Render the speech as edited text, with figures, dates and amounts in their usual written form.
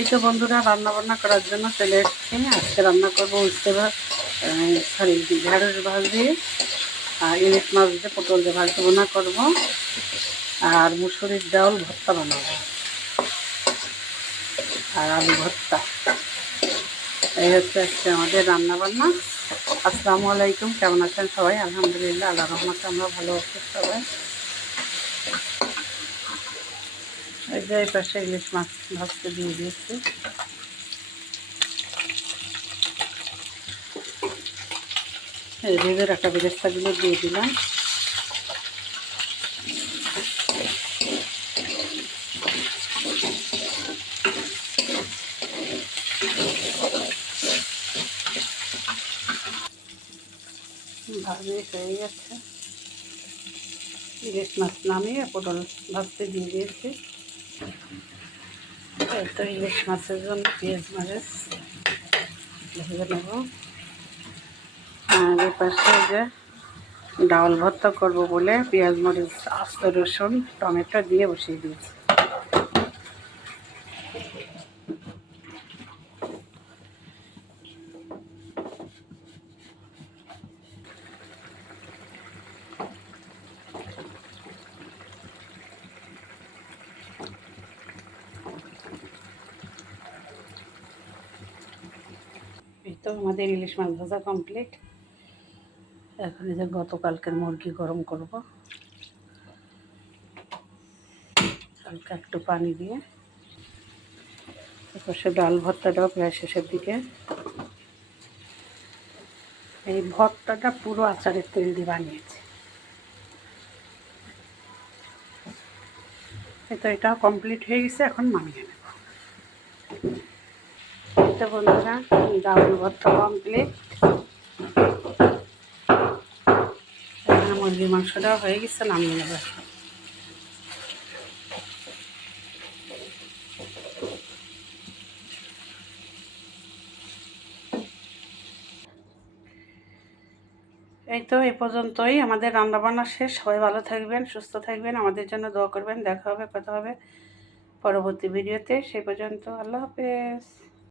এই তো বন্ধুরা, রান্না বান্না করার জন্য চলে এসেছি। আজকে রান্না করবো উচ্ছে ঢেঁড়স ভাজি আর ইলিশ মাছ দিয়ে পটল দিয়ে ভাজি বোনা করবো আর মুসুরির ডাল ভর্তা বানাবো আর আলু ভর্তা। এই হচ্ছে আজকে আমাদের রান্না বান্না। আসসালামু আলাইকুম, কেমন আছেন সবাই? আলহামদুলিল্লাহ, আল্লাহ রহমতে আমরা ভালো আছি সবাই। এই যে এই পাশে ইলিশ মাছ ভাজতে দিয়ে দিয়েছি। এই ভেজে রাখা বেরেস্তাগুলো দিয়ে দিলাম। ভাজি হয়ে গেছে। ইলিশ মাছ নামিয়ে পটল ভাজতে দিয়ে দিয়েছি। তো ইলিশ মাছের জন্য পেঁয়াজ মরিচ ভেজে নেব। আর এই পাশে যে ডাল ভর্তা করবো বলে পেঁয়াজ মরিচ আস্ত রসুন টমেটো দিয়ে বসিয়ে দিয়েছি। এই তো আমাদের ইলিশ মাছ ভাজা কমপ্লিট। এখন এই যে গতকালকের মুরগি গরম করব হালকা একটু পানি দিয়ে। তারপর সে ডাল ভর্তাটাও প্রায় শেষের দিকে। এই ভর্তাটা পুরো আচারের তেল দিয়ে বানিয়েছি। এই তো এটাও কমপ্লিট হয়ে গেছে, এখন নামিয়ে নেব। তো বন্ধুরা, ডাল ভর্তা কমপ্লিট। মুরগির মাংসটাও হয়ে গেছে, নামিয়ে নেব। এই তো এই পর্যন্তই আমাদের রান্নাবান্না শেষ। সবাই ভালো থাকবেন, সুস্থ থাকবেন, আমাদের জন্য দোয়া করবেন। দেখা হবে, কথা হবে পরবর্তী ভিডিওতে। সেই পর্যন্ত আল্লাহ হাফেজ।